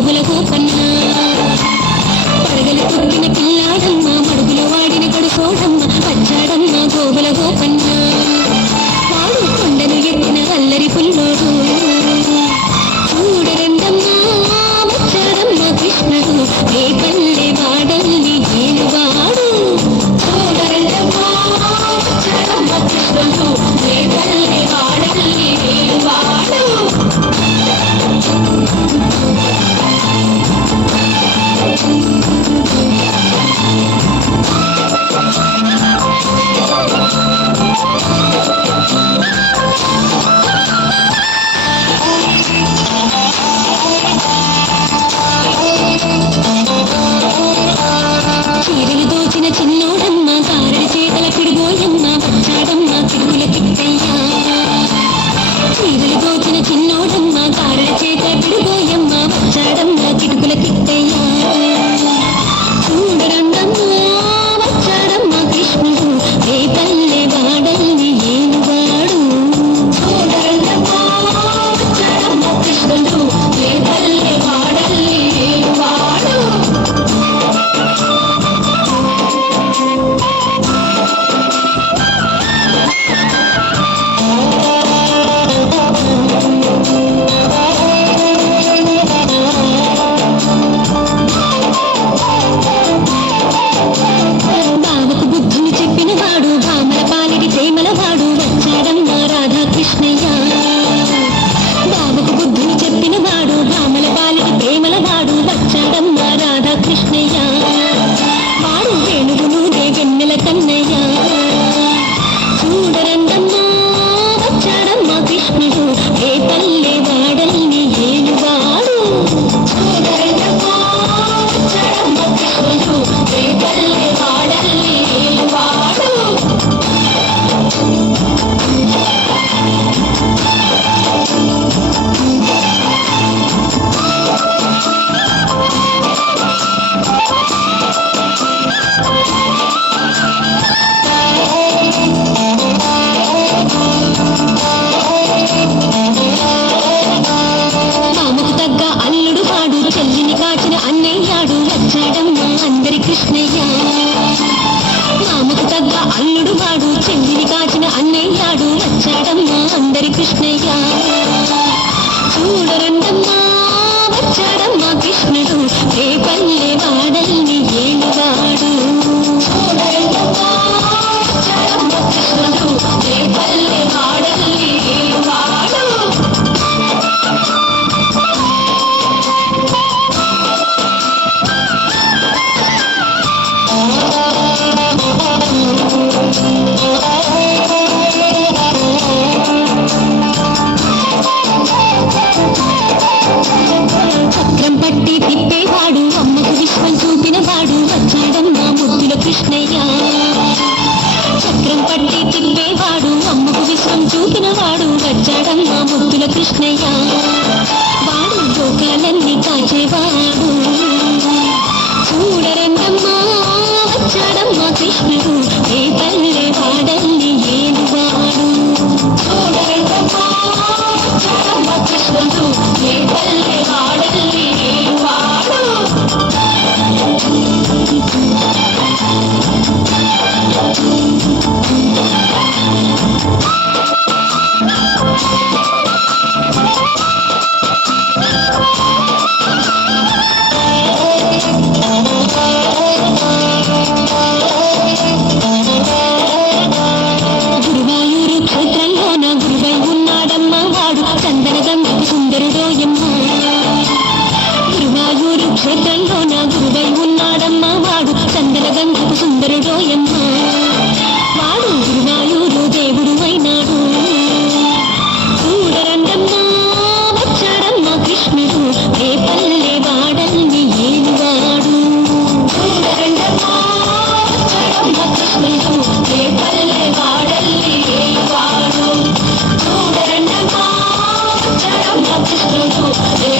జోగులకు కన్నా పడగలు తొక్కిన పిల్లాడమ్మ మడుగుల వాడిన కడుకోడమ్మ పచ్చాడమ్మ గోగులకు కన్నా వాడు కొండను ఎత్తిన అల్లరి పుల్లోడు. చూడరండమ్మా కృష్ణుడు. ఏ పల్లె వాడల్లి ఏనువాడు చూడరండమ్మా ముచ్చాడమ్మ కృష్ణుడు. ఏ పల్లె వాడల్లి ఏనువాడు Thank. nicht. వచ్చాడమ్మా అందరి కృష్ణయ్య. చూడరండమ్మా వచ్చాడమ్మా కృష్ణుడు. రేపల్లె వాడ జగన్మా ముద్దుల కృష్ణయ్య. వాడు జోకాలన్నీ కాచేవా అందరి రోయమ్మ వాడు గురునాయూరు దేవుడు అయినాడు. చూడరండమ్మ వచ్చాడమ్మ కృష్ణుడు. రేపల్లె వాడల్ని ఏలువాడు. చూడరండమ్మ కృష్ణుడు. రేపల్లె వాడల్ని ఏలువాడు. చూడరండమ్మ వచ్చాడమ్మ కృష్ణుడు.